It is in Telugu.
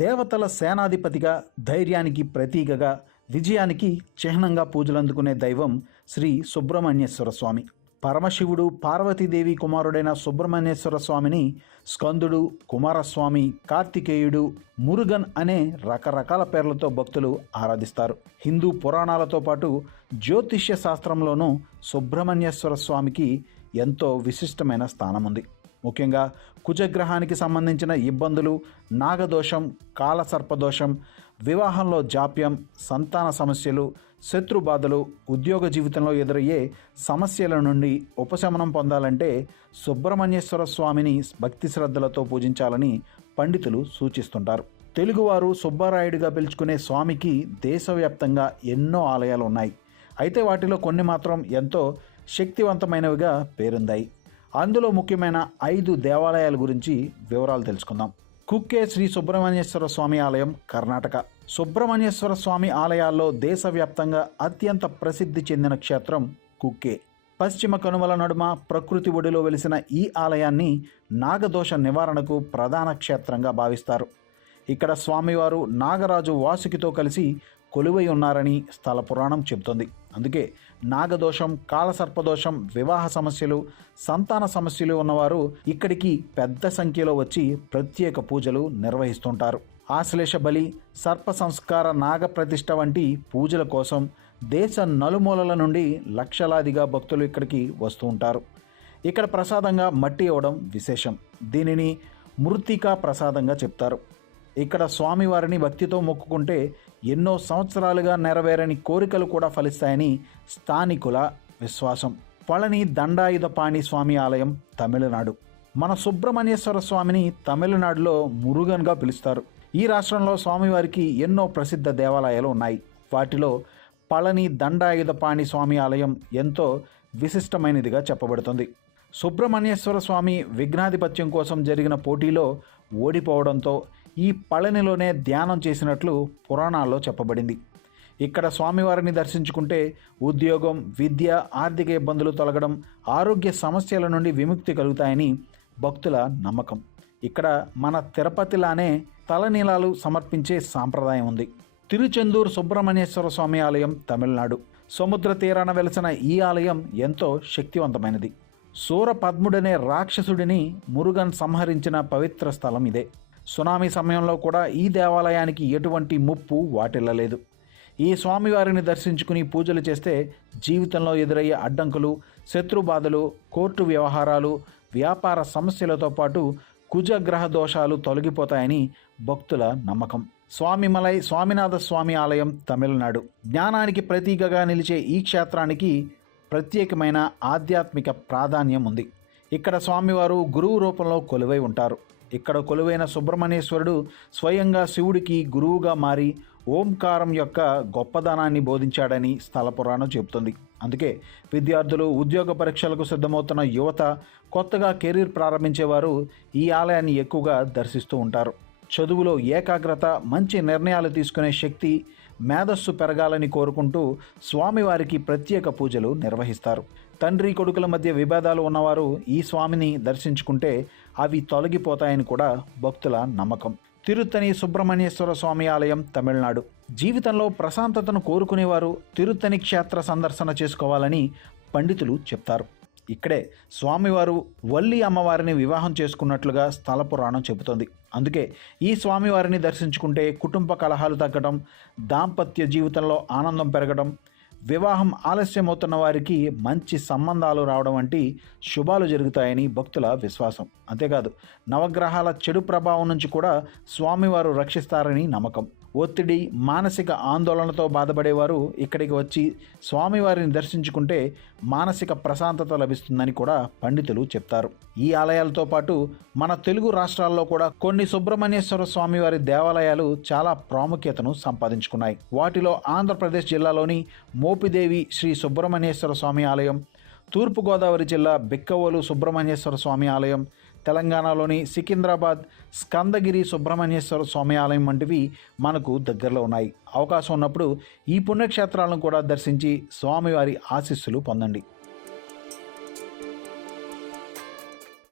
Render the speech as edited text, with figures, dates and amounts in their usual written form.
దేవతల సేనాధిపతిగా, ధైర్యానికి ప్రతీకగా, విజయానికి చిహ్నంగా పూజలందుకునే దైవం శ్రీ సుబ్రహ్మణ్యేశ్వర స్వామి. పరమశివుడు పార్వతీదేవి కుమారుడైన సుబ్రహ్మణ్యేశ్వర స్వామిని స్కందుడు, కుమారస్వామి, కార్తికేయుడు, మురుగన్ అనే రకరకాల పేర్లతో భక్తులు ఆరాధిస్తారు. హిందూ పురాణాలతో పాటు జ్యోతిష్య శాస్త్రంలోనూ సుబ్రహ్మణ్యేశ్వర స్వామికి ఎంతో విశిష్టమైన స్థానం ఉంది. ముఖ్యంగా కుజగ్రహానికి సంబంధించిన ఇబ్బందులు, నాగదోషం, కాలసర్పదోషం, వివాహంలో జాప్యం, సంతాన సమస్యలు, శత్రుబాధలు, ఉద్యోగ జీవితంలో ఎదురయ్యే సమస్యల నుండి ఉపశమనం పొందాలంటే సుబ్రహ్మణ్యేశ్వర స్వామిని భక్తి శ్రద్ధలతో పూజించాలని పండితులు సూచిస్తుంటారు. తెలుగువారు సుబ్బారాయుడిగా పిలుచుకునే స్వామికి దేశవ్యాప్తంగా ఎన్నో ఆలయాలు ఉన్నాయి. అయితే వాటిలో కొన్ని మాత్రం ఎంతో శక్తివంతమైనవిగా పేరొందాయి. అందులో ముఖ్యమైన 5 దేవాలయాల గురించి వివరాలు తెలుసుకుందాం. కుక్కే శ్రీ సుబ్రహ్మణ్యేశ్వర స్వామి ఆలయం, కర్ణాటక. సుబ్రహ్మణ్యేశ్వర స్వామి ఆలయాల్లో దేశవ్యాప్తంగా అత్యంత ప్రసిద్ధి చెందిన క్షేత్రం కుక్కే. పశ్చిమ కనుమల నడుమ ప్రకృతి ఒడిలో వెలిసిన ఈ ఆలయాన్ని నాగదోష నివారణకు ప్రధాన క్షేత్రంగా భావిస్తారు. ఇక్కడ స్వామివారు నాగరాజు వాసుకితో కలిసి కొలువై ఉన్నారని స్థల పురాణం చెబుతోంది. అందుకే నాగదోషం, కాలసర్పదోషం, వివాహ సమస్యలు, సంతాన సమస్యలు ఉన్నవారు ఇక్కడికి పెద్ద సంఖ్యలో వచ్చి ప్రత్యేక పూజలు నిర్వహిస్తుంటారు. ఆశ్లేష బలి, సర్ప సంస్కార, నాగ ప్రతిష్ఠ వంటి పూజల కోసం దేశ నలుమూలల నుండి లక్షలాదిగా భక్తులు ఇక్కడికి వస్తూ ఉంటారు. ఇక్కడ ప్రసాదంగా మట్టి ఇవ్వడం విశేషం. దీనిని మృత్తికా ప్రసాదంగా చెప్తారు. ఇక్కడ స్వామివారిని భక్తితో మొక్కుకుంటే ఎన్నో సంవత్సరాలుగా నెరవేరని కోరికలు కూడా ఫలిస్తాయని స్థానికుల విశ్వాసం. పళని దండాయుధపాణి స్వామి ఆలయం, తమిళనాడు. మన సుబ్రహ్మణ్యేశ్వర స్వామిని తమిళనాడులో మురుగన్గా పిలుస్తారు. ఈ రాష్ట్రంలో స్వామివారికి ఎన్నో ప్రసిద్ధ దేవాలయాలు ఉన్నాయి. వాటిలో పళని దండాయుధపాణి స్వామి ఆలయం ఎంతో విశిష్టమైనదిగా చెప్పబడుతుంది. సుబ్రహ్మణ్యేశ్వర స్వామి విఘ్నాధిపత్యం కోసం జరిగిన పోటీలో ఓడిపోవడంతో ఈ పళనిలోనే ధ్యానం చేసినట్లు పురాణాల్లో చెప్పబడింది. ఇక్కడ స్వామివారిని దర్శించుకుంటే ఉద్యోగం, విద్య, ఆర్థిక ఇబ్బందులు తొలగడం, ఆరోగ్య సమస్యల నుండి విముక్తి కలుగుతాయని భక్తుల నమ్మకం. ఇక్కడ మన తిరుపతిలానే తలనీలాలు సమర్పించే సాంప్రదాయం ఉంది. తిరుచెందూరు సుబ్రహ్మణ్యేశ్వర స్వామి ఆలయం, తమిళనాడు. సముద్ర తీరాన వెలసిన ఈ ఆలయం ఎంతో శక్తివంతమైనది. సూరపద్ముడనే రాక్షసుడిని మురుగన్ సంహరించిన పవిత్ర స్థలం ఇదే. సునామీ సమయంలో కూడా ఈ దేవాలయానికి ఎటువంటి ముప్పు వాటిల్లలేదు. ఈ స్వామివారిని దర్శించుకుని పూజలు చేస్తే జీవితంలో ఎదురయ్యే అడ్డంకులు, శత్రుబాధలు, కోర్టు వ్యవహారాలు, వ్యాపార సమస్యలతో పాటు కుజగ్రహ దోషాలు తొలగిపోతాయని భక్తుల నమ్మకం. స్వామిమలై స్వామినాథ స్వామి ఆలయం, తమిళనాడు. జ్ఞానానికి ప్రతీకగా నిలిచే ఈ క్షేత్రానికి ప్రత్యేకమైన ఆధ్యాత్మిక ప్రాధాన్యం ఉంది. ఇక్కడ స్వామివారు గురువు రూపంలో కొలువై ఉంటారు. ఇక్కడ కొలువైన సుబ్రహ్మణ్యేశ్వరుడు స్వయంగా శివుడికి గురువుగా మారి ఓంకారం యొక్క గొప్పదనాన్ని బోధించాడని స్థల పురాణం చెబుతుంది. అందుకే విద్యార్థులు, ఉద్యోగ పరీక్షలకు సిద్ధమవుతున్న యువత, కొత్తగా కెరీర్ ప్రారంభించేవారు ఈ ఆలయాన్ని ఎక్కువగా దర్శిస్తూ ఉంటారు. చదువులో ఏకాగ్రత, మంచి నిర్ణయాలు తీసుకునే శక్తి, మేధస్సు పెరగాలని కోరుకుంటూ స్వామివారికి ప్రత్యేక పూజలు నిర్వహిస్తారు. తండ్రి కొడుకుల మధ్య విభేదాలు ఉన్నవారు ఈ స్వామిని దర్శించుకుంటే అవి తొలగిపోతాయని కూడా భక్తుల నమ్మకం. తిరుత్తని సుబ్రహ్మణ్యేశ్వర స్వామి ఆలయం, తమిళనాడు. జీవితంలో ప్రశాంతతను కోరుకునేవారు తిరుత్తని క్షేత్ర సందర్శన చేసుకోవాలని పండితులు చెప్తారు. ఇక్కడే స్వామివారు వల్లి అమ్మవారిని వివాహం చేసుకున్నట్లుగా స్థల పురాణం చెబుతోంది. అందుకే ఈ స్వామివారిని దర్శించుకుంటే కుటుంబ కలహాలు తగ్గడం, దాంపత్య జీవితంలో ఆనందం పెరగడం, వివాహం ఆలస్యమవుతున్న వారికి మంచి సంబంధాలు రావడం వంటి శుభాలు జరుగుతాయని భక్తుల విశ్వాసం. అంతేకాదు నవగ్రహాల చెడు ప్రభావం నుంచి కూడా స్వామివారు రక్షిస్తారని నమ్మకం. ఒత్తిడి, మానసిక ఆందోళనతో బాధపడేవారు ఇక్కడికి వచ్చి స్వామివారిని దర్శించుకుంటే మానసిక ప్రశాంతత లభిస్తుందని కూడా పండితులు చెప్తారు. ఈ ఆలయాలతో పాటు మన తెలుగు రాష్ట్రాల్లో కూడా కొన్ని సుబ్రహ్మణ్యేశ్వర స్వామివారి దేవాలయాలు చాలా ప్రాముఖ్యతను సంపాదించుకున్నాయి. వాటిలో ఆంధ్రప్రదేశ్ జిల్లాలోని మోపిదేవి శ్రీ సుబ్రహ్మణ్యేశ్వర స్వామి ఆలయం, తూర్పుగోదావరి జిల్లా బిక్కవోలు సుబ్రహ్మణ్యేశ్వర స్వామి ఆలయం, తెలంగాణలోని సికింద్రాబాద్ స్కందగిరి సుబ్రహ్మణ్యేశ్వర స్వామి ఆలయం వంటివి మనకు దగ్గరలో ఉన్నాయి. అవకాశం ఉన్నప్పుడు ఈ పుణ్యక్షేత్రాలను కూడా దర్శించి స్వామివారి ఆశీస్సులు పొందండి.